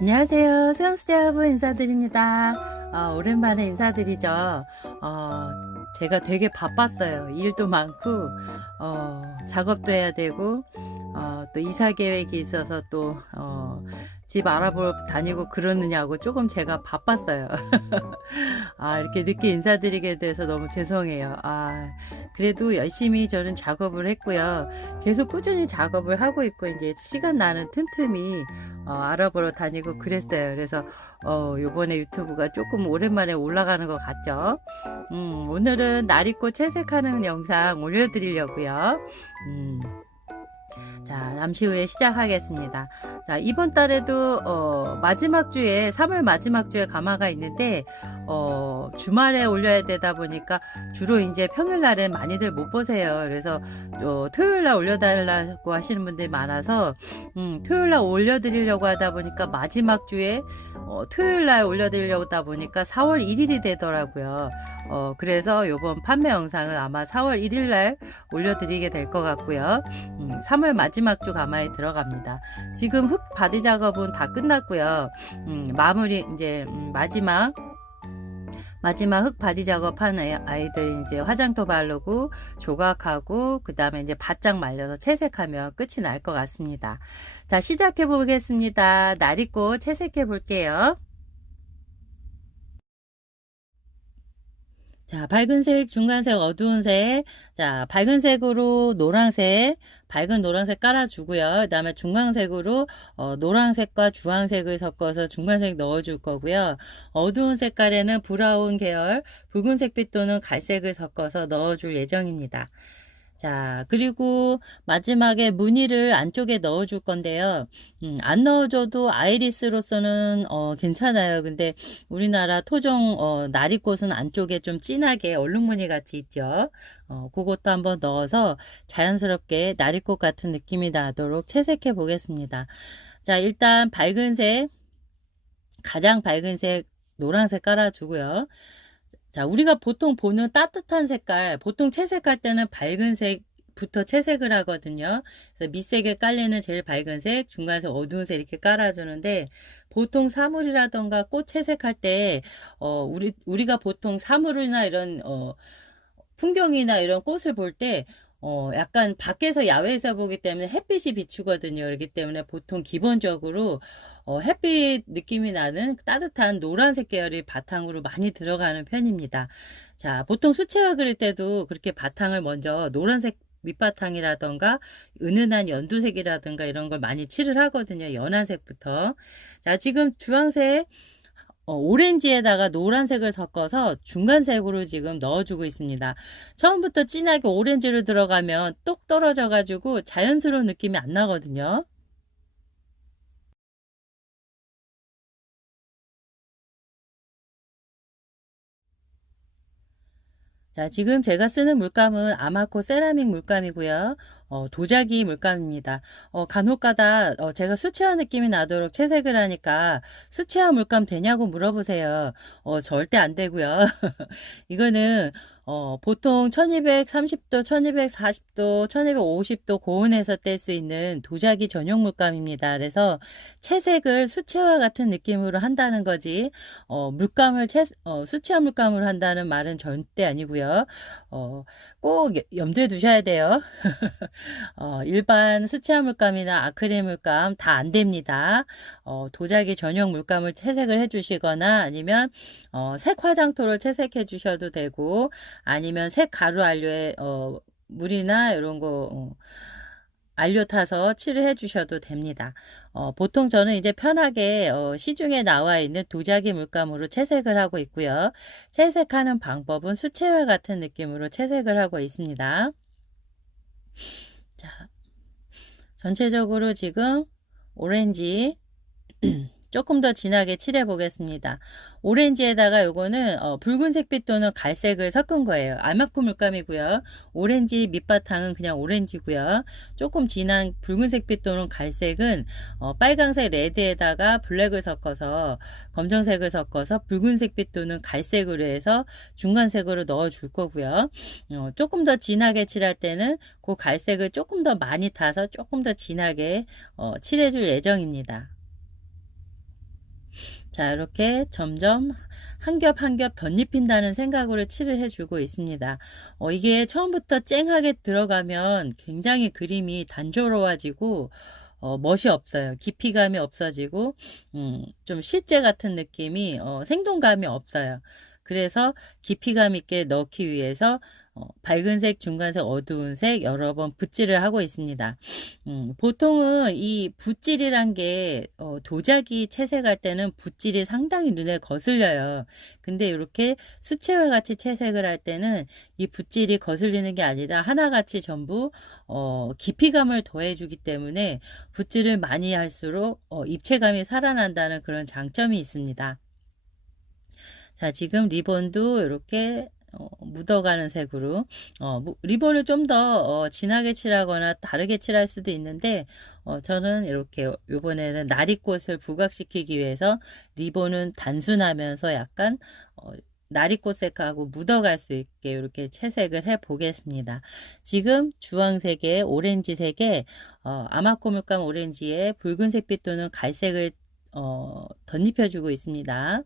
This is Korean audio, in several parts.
안녕하세요. 수영수자부 인사드립니다. 오랜만에 인사드리죠. 제가 되게 바빴어요. 일도 많고, 작업도 해야 되고, 또 이사 계획이 있어서 또, 집 알아보러 다니고 그러느냐고 조금 제가 바빴어요. 이렇게 늦게 인사드리게 돼서 너무 죄송해요. 그래도 열심히 저는 작업을 했고요. 계속 꾸준히 작업을 하고 있고, 이제 시간 나는 틈틈이 알아보러 다니고 그랬어요. 그래서 요번에 유튜브가 조금 오랜만에 올라가는 것 같죠. 오늘은 나리꽃 채색하는 영상 올려드리려고요. 자, 잠시 후에 시작하겠습니다. 자, 이번 달에도 마지막 주에 3월 마지막 주에 가마가 있는데 주말에 올려야 되다 보니까 주로 이제 평일날은 많이들 못 보세요. 그래서 토요일날 올려달라고 하시는 분들이 많아서 토요일날 올려드리려고 하다 보니까 마지막 주에 토요일날 올려드리려고 하다 보니까 4월 1일이 되더라고요. 그래서 요번 판매 영상은 아마 4월 1일날 올려드리게 될 것 같고요. 3월 마지막 주 가마에 들어갑니다. 지금 흙 바디 작업은 다 끝났고요. 마무리 이제 마지막 흙 바디 작업하는 아이들 이제 화장토 바르고 조각하고 그 다음에 이제 바짝 말려서 채색하면 끝이 날 것 같습니다. 자, 시작해 보겠습니다. 나리꽃 채색해 볼게요. 자, 밝은 색, 중간색, 어두운 색. 자, 밝은 색으로 노란색, 밝은 노란색 깔아주고요. 그 다음에 중간색으로 노란색과 주황색을 섞어서 중간색 넣어줄 거고요. 어두운 색깔에는 브라운 계열, 붉은색 또는 갈색을 섞어서 넣어줄 예정입니다. 자, 그리고 마지막에 무늬를 안쪽에 넣어줄 건데요. 안 넣어줘도 아이리스로서는 괜찮아요. 근데 우리나라 토종 나리꽃은 안쪽에 좀 진하게 얼룩무늬 같이 있죠. 그것도 한번 넣어서 자연스럽게 나리꽃 같은 느낌이 나도록 채색해 보겠습니다. 자, 일단 밝은색, 가장 밝은색 노란색 깔아주고요. 자, 우리가 보통 보는 따뜻한 색깔, 보통 채색할 때는 밝은 색부터 채색을 하거든요. 그래서 밑색에 깔리는 제일 밝은 색, 중간색 어두운 색 이렇게 깔아주는데, 보통 사물이라던가 꽃 채색할 때, 우리가 보통 사물이나 이런, 풍경이나 이런 꽃을 볼 때, 약간 밖에서 야외에서 보기 때문에 햇빛이 비추거든요. 그렇기 때문에 보통 기본적으로 햇빛 느낌이 나는 따뜻한 노란색 계열이 바탕으로 많이 들어가는 편입니다. 자, 보통 수채화 그릴 때도 그렇게 바탕을 먼저 노란색 밑바탕이라던가 은은한 연두색이라든가 이런 걸 많이 칠을 하거든요. 연한 색부터. 자, 지금 주황색 오렌지에다가 노란색을 섞어서 중간색으로 지금 넣어주고 있습니다. 처음부터 진하게 오렌지를 들어가면 똑 떨어져 가지고 자연스러운 느낌이 안 나거든요. 자, 지금 제가 쓰는 물감은 아마코 세라믹 물감이고요. 도자기 물감입니다. 간혹가다 제가 수채화 느낌이 나도록 채색을 하니까 수채화 물감 되냐고 물어보세요. 절대 안 되고요. 이거는 보통 1230도, 1240도, 1250도 고온에서 뗄 수 있는 도자기 전용 물감입니다. 그래서 채색을 수채화 같은 느낌으로 한다는 거지, 수채화 물감으로 한다는 말은 절대 아니고요. 꼭 염두에 두셔야 돼요. 일반 수채화 물감이나 아크릴 물감 다 안 됩니다. 도자기 전용 물감을 채색을 해주시거나 아니면 색 화장토를 채색해 주셔도 되고, 아니면 색 가루 안료에 물이나 이런 거 안료 타서 칠을 해 주셔도 됩니다. 보통 저는 이제 편하게 시중에 나와 있는 도자기 물감으로 채색을 하고 있고요. 채색하는 방법은 수채화 같은 느낌으로 채색을 하고 있습니다. 자, 전체적으로 지금 오렌지 조금 더 진하게 칠해 보겠습니다. 오렌지에다가 요거는 붉은색빛 또는 갈색을 섞은 거예요. 알마코 물감이고요. 오렌지 밑바탕은 그냥 오렌지고요. 조금 진한 붉은색빛 또는 갈색은 빨강색 레드에다가 블랙을 섞어서 검정색을 섞어서 붉은색빛 또는 갈색으로 해서 중간색으로 넣어 줄 거고요. 조금 더 진하게 칠할 때는 그 갈색을 조금 더 많이 타서 조금 더 진하게 칠해 줄 예정입니다. 자, 이렇게 점점 한 겹 한 겹 덧입힌다는 생각으로 칠을 해주고 있습니다. 이게 처음부터 쨍하게 들어가면 굉장히 그림이 단조로워지고 멋이 없어요. 깊이감이 없어지고 좀 실제 같은 느낌이 생동감이 없어요. 그래서 깊이감 있게 넣기 위해서 밝은색, 중간색, 어두운 색 여러 번 붓질을 하고 있습니다. 보통은 이 붓질이란 게 도자기 채색할 때는 붓질이 상당히 눈에 거슬려요. 근데 이렇게 수채화 같이 채색을 할 때는 이 붓질이 거슬리는 게 아니라 하나같이 전부 깊이감을 더해주기 때문에 붓질을 많이 할수록 입체감이 살아난다는 그런 장점이 있습니다. 자, 지금 리본도 이렇게 묻어가는 색으로 리본을 좀 더 진하게 칠하거나 다르게 칠할 수도 있는데 저는 이렇게 이번에는 나리꽃을 부각시키기 위해서 리본은 단순하면서 약간 나리꽃색하고 묻어갈 수 있게 이렇게 채색을 해 보겠습니다. 지금 주황색에 오렌지색에 아마코 물감 오렌지에 붉은색빛 또는 갈색을 덧입혀주고 있습니다.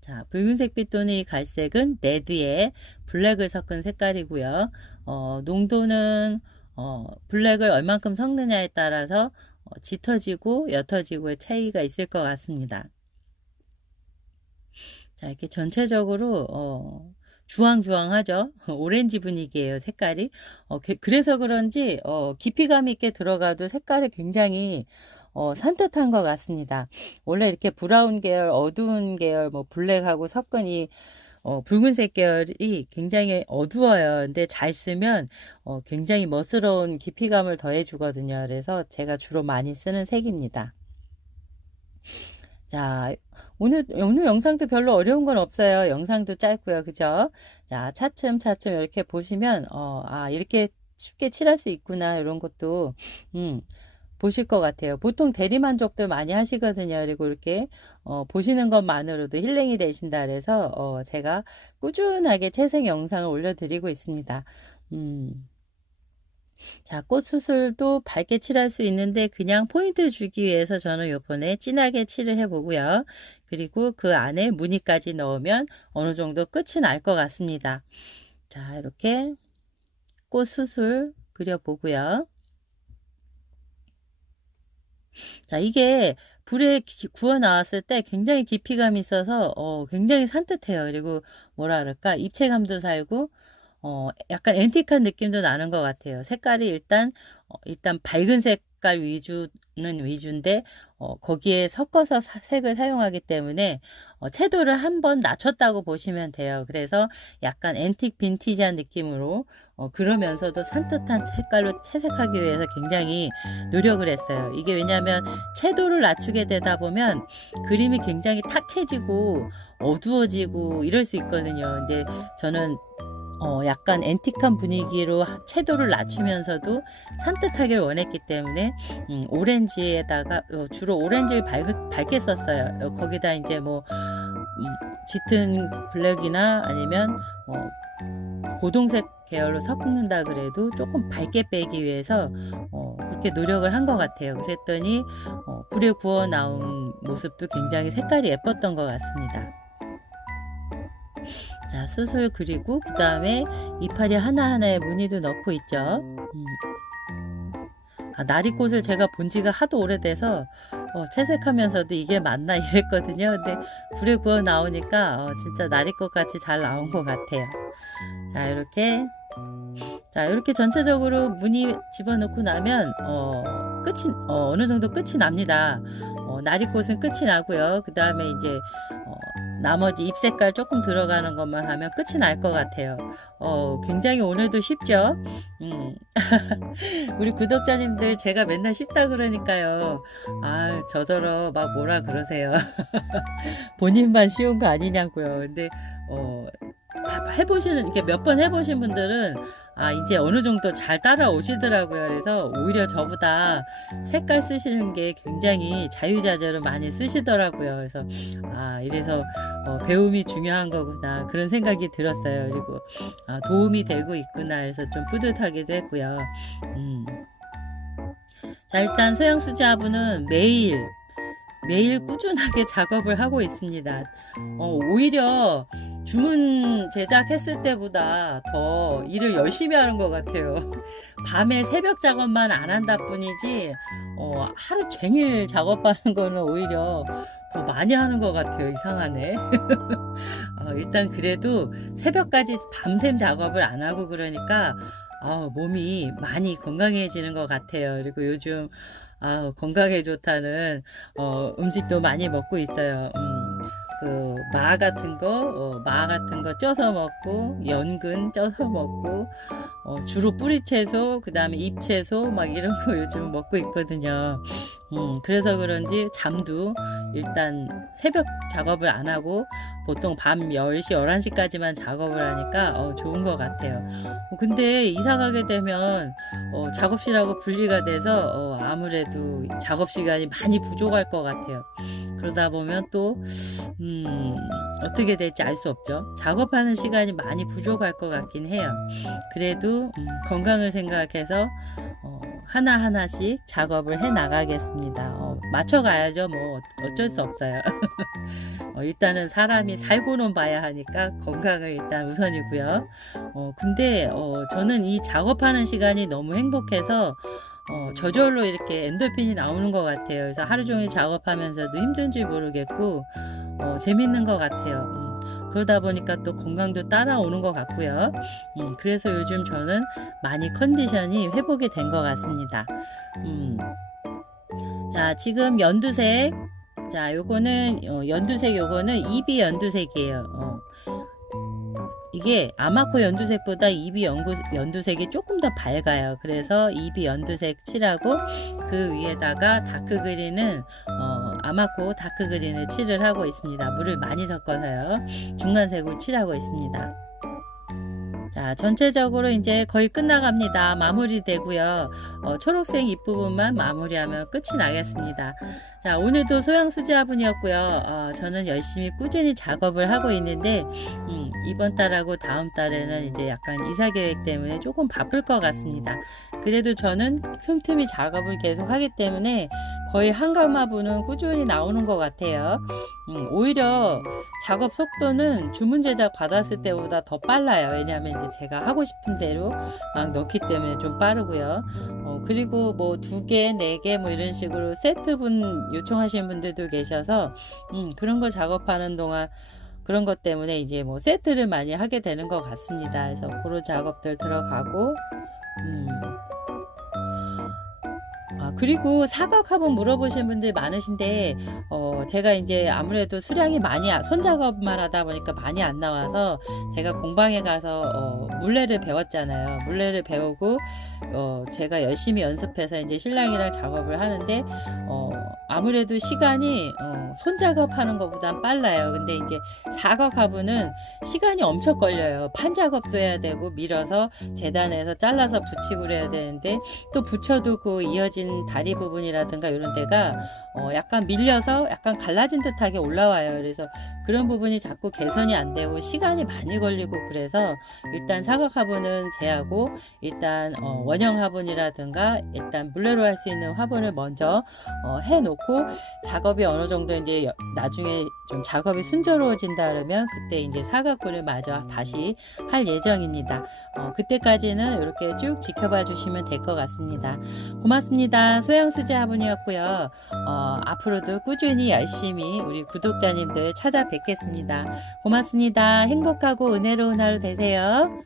자, 붉은색빛 또는 이 갈색은 레드에 블랙을 섞은 색깔이고요. 농도는 블랙을 얼만큼 섞느냐에 따라서 짙어지고 옅어지고의 차이가 있을 것 같습니다. 자, 이렇게 전체적으로 주황주황하죠. 오렌지 분위기예요, 색깔이. 그래서 그런지 깊이감 있게 들어가도 색깔이 굉장히 산뜻한 것 같습니다. 원래 이렇게 브라운 계열, 어두운 계열, 뭐 블랙하고 섞은 이 붉은색 계열이 굉장히 어두워요. 근데 잘 쓰면 굉장히 멋스러운 깊이감을 더해 주거든요. 그래서 제가 주로 많이 쓰는 색입니다. 자, 오늘 영상도 별로 어려운 건 없어요. 영상도 짧고요. 그죠? 자, 차츰차츰 이렇게 보시면, 이렇게 쉽게 칠할 수 있구나. 이런 것도, 보실 것 같아요. 보통 대리만족도 많이 하시거든요. 그리고 이렇게, 보시는 것만으로도 힐링이 되신다. 그래서, 제가 꾸준하게 채색 영상을 올려드리고 있습니다. 자, 꽃수술도 밝게 칠할 수 있는데 그냥 포인트 주기 위해서 저는 요번에 진하게 칠을 해보고요. 그리고 그 안에 무늬까지 넣으면 어느 정도 끝이 날 것 같습니다. 자, 이렇게 꽃수술 그려보고요. 자, 이게 불에 구워 나왔을 때 굉장히 깊이감이 있어서 굉장히 산뜻해요. 그리고 뭐라 그럴까 입체감도 살고 약간 앤틱한 느낌도 나는 것 같아요. 색깔이 일단 밝은 색깔 위주는 위주인데, 거기에 섞어서 색을 사용하기 때문에, 채도를 한번 낮췄다고 보시면 돼요. 그래서 약간 앤틱 빈티지한 느낌으로, 그러면서도 산뜻한 색깔로 채색하기 위해서 굉장히 노력을 했어요. 이게 왜냐하면 채도를 낮추게 되다 보면 그림이 굉장히 탁해지고 어두워지고 이럴 수 있거든요. 근데 저는 약간 앤틱한 분위기로 채도를 낮추면서도 산뜻하게 원했기 때문에 오렌지에다가 주로 오렌지를 밝게 썼어요. 거기다 이제 뭐 짙은 블랙이나 아니면 고동색 계열로 섞는다 그래도 조금 밝게 빼기 위해서 그렇게 노력을 한 것 같아요. 그랬더니 불에 구워 나온 모습도 굉장히 색깔이 예뻤던 것 같습니다. 자, 수술 그리고 그 다음에 이파리 하나하나에 무늬도 넣고 있죠. 나리꽃을 제가 본 지가 하도 오래돼서 채색하면서도 이게 맞나 이랬거든요. 근데 불에 구워 나오니까 진짜 나리꽃 같이 잘 나온 것 같아요. 자, 이렇게 전체적으로 무늬 집어넣고 나면 어느 정도 끝이 납니다. 나리꽃은 끝이 나고요. 그 다음에 이제 나머지 잎 색깔 조금 들어가는 것만 하면 끝이 날 것 같아요. 굉장히 오늘도 쉽죠? 우리 구독자님들 제가 맨날 쉽다 그러니까요. 저더러 막 뭐라 그러세요. 본인만 쉬운 거 아니냐고요. 근데 이렇게 몇 번 해보신 분들은 이제 어느 정도 잘 따라오시더라고요. 그래서 오히려 저보다 색깔 쓰시는 게 굉장히 자유자재로 많이 쓰시더라고요. 그래서 이래서 배움이 중요한 거구나 그런 생각이 들었어요. 그리고 도움이 되고 있구나 해서 좀 뿌듯하기도 했고요. 자, 일단 소양수제화분은 매일 꾸준하게 작업을 하고 있습니다. 오히려 주문 제작했을 때보다 더 일을 열심히 하는 것 같아요. 밤에 새벽 작업만 안 한다 뿐이지 하루 종일 작업하는 거는 오히려 더 많이 하는 것 같아요. 이상하네. 일단 그래도 새벽까지 밤샘 작업을 안 하고 그러니까 몸이 많이 건강해지는 것 같아요. 그리고 요즘 건강에 좋다는 음식도 많이 먹고 있어요. 마 같은 거 쪄서 먹고, 연근 쪄서 먹고, 주로 뿌리채소, 그 다음에 잎채소, 막 이런 거 요즘 먹고 있거든요. 그래서 그런지 잠도 일단 새벽 작업을 안 하고, 보통 밤 10시, 11시까지만 작업을 하니까, 좋은 것 같아요. 근데 이사 가게 되면, 작업실하고 분리가 돼서, 아무래도 작업 시간이 많이 부족할 것 같아요. 그러다 보면 또 어떻게 될지 알 수 없죠. 작업하는 시간이 많이 부족할 것 같긴 해요. 그래도 건강을 생각해서 하나하나씩 작업을 해 나가겠습니다. 맞춰가야죠. 뭐 어쩔 수 없어요. 일단은 사람이 살고는 봐야 하니까 건강을 일단 우선이고요. 근데 저는 이 작업하는 시간이 너무 행복해서 저절로 이렇게 엔돌핀이 나오는 것 같아요. 그래서 하루 종일 작업하면서도 힘든 줄 모르겠고 재밌는 것 같아요. 그러다 보니까 또 건강도 따라오는 것 같고요. 그래서 요즘 저는 많이 컨디션이 회복이 된 것 같습니다. 자, 지금 연두색. 자, 요거는 요거는 이비 연두색이에요. 이게 아마코 연두색보다 이비 연두색이 조금 더 밝아요. 그래서 이비 연두색 칠하고 그 위에다가 다크 그린은 아마코 다크 그린을 칠을 하고 있습니다. 물을 많이 섞어서요. 중간색으로 칠하고 있습니다. 자, 전체적으로 이제 거의 끝나갑니다. 마무리되고요. 초록색 잎부분만 마무리하면 끝이 나겠습니다. 자, 오늘도 소양수제화분이었고요. 저는 열심히 꾸준히 작업을 하고 있는데 이번 달하고 다음 달에는 이제 약간 이사 계획 때문에 조금 바쁠 것 같습니다. 그래도 저는 틈틈이 작업을 계속 하기 때문에 거의 한 가마분은 꾸준히 나오는 것 같아요. 오히려 작업 속도는 주문 제작 받았을 때보다 더 빨라요. 왜냐하면 이제 제가 하고 싶은 대로 막 넣기 때문에 좀 빠르고요. 그리고 뭐 2개, 4개 뭐 이런 식으로 세트분 요청하시는 분들도 계셔서 그런 거 작업하는 동안 그런 것 때문에 이제 뭐 세트를 많이 하게 되는 것 같습니다. 그래서 그런 작업들 들어가고 그리고 사각 화분 물어보신 분들 많으신데 제가 이제 아무래도 수량이 손작업만 하다 보니까 많이 안 나와서 제가 공방에 가서 물레를 배웠잖아요. 물레를 배우고 제가 열심히 연습해서 이제 신랑이랑 작업을 하는데 아무래도 시간이 손작업하는 것보단 빨라요. 근데 이제 사각 화분은 시간이 엄청 걸려요. 판 작업도 해야 되고 밀어서 재단해서 잘라서 붙이고 그래야 되는데 또 붙여도 그 이어진 다리 부분이라든가 이런 데가 약간 밀려서 약간 갈라진 듯하게 올라와요. 그래서 그런 부분이 자꾸 개선이 안 되고 시간이 많이 걸리고 그래서 일단 사각 화분은 제하고 일단 원형 화분이라든가 일단 물레로 할 수 있는 화분을 먼저 해놓고 작업이 어느 정도 이제 나중에 좀 작업이 순조로워진다 그러면 그때 이제 사각분을 마저 다시 할 예정입니다. 그때까지는 이렇게 쭉 지켜봐 주시면 될 것 같습니다. 고맙습니다. 소양수제 화분이었고요. 앞으로도 꾸준히 열심히 우리 구독자님들 찾아뵙겠습니다. 고맙습니다. 행복하고 은혜로운 하루 되세요.